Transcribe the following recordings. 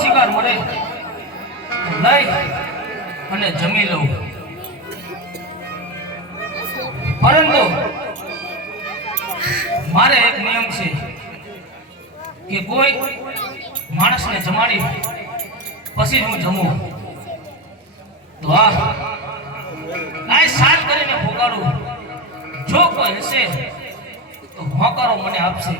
શિકાર મળે લઈ અને જમી લઉં, પરંતુ મારે એક નિયમ છે કે કોઈ માણસને જમાડી પછી જ હું જમું. તો આ સાત કરીને ભોગાડું, જો કોઈ હશે તો હોકારો મને આપશે.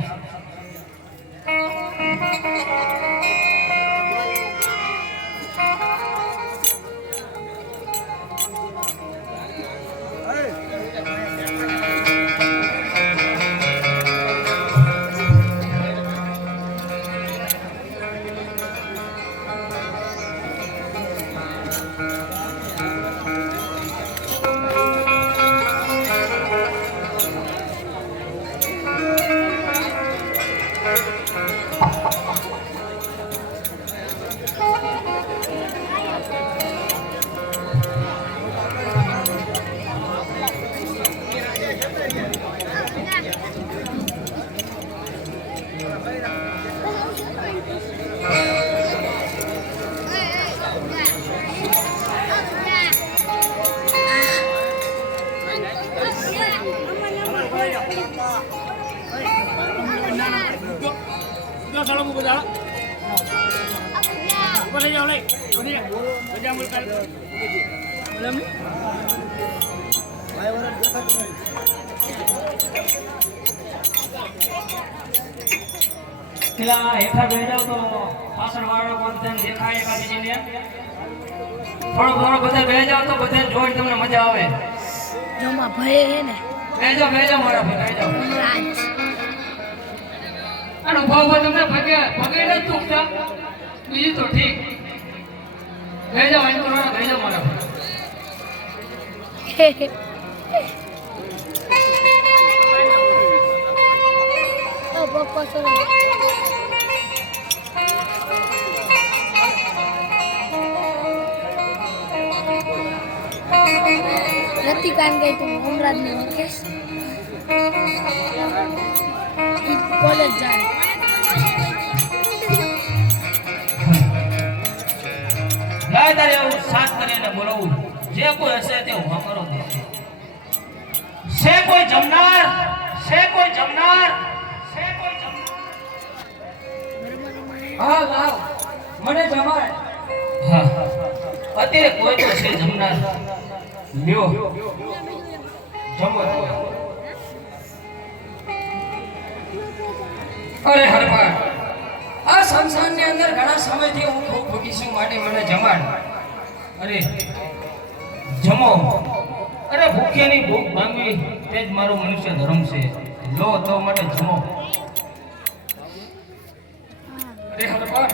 Kalau mau berjalan, boleh jalan lagi, boleh berjalan berkali. Boleh ni? Bila hebat beda tu, pasal baru konten dekhay kat di sini. થોડો બધા બે જાવ તો બધા જોઈ તમને મજા આવે. જમા ભય હે ને. બે જાવ મારા ભાઈ બે જાવ. અનુભવ તમને પગે ચૂકતા બીજું તો ઠીક. બે જાવ અહીં તો બે જાવ મારા ભાઈ. ઓ પપ્પા તો નથી કાન ગઈ તું ઉમરાદ ને ઓકેશ કોલેજ જાય લાય તારે આવું સાત કરીને બોલાવું, જે કોઈ હશે તે ઉભા કરો દે. છે કોઈ જમનાર, છે કોઈ જમનાર, છે કોઈ જમનાર. હા લાવ મને જમાય. હા અત્યારે કોઈ તો છે જમનાર. લ્યો જમો. અરે હરપાળ, આ સંસારની અંદર ઘણા સમયથી હું ખૂબ ભૂખી છું, માટે મને જમાડ. અરે જમો. અરે ભૂખ્યાની ભૂખ ભાંગવી તે જ મારો મનુષ્ય ધર્મ છે. લો તો માટે જમો. અરે હરપાળ,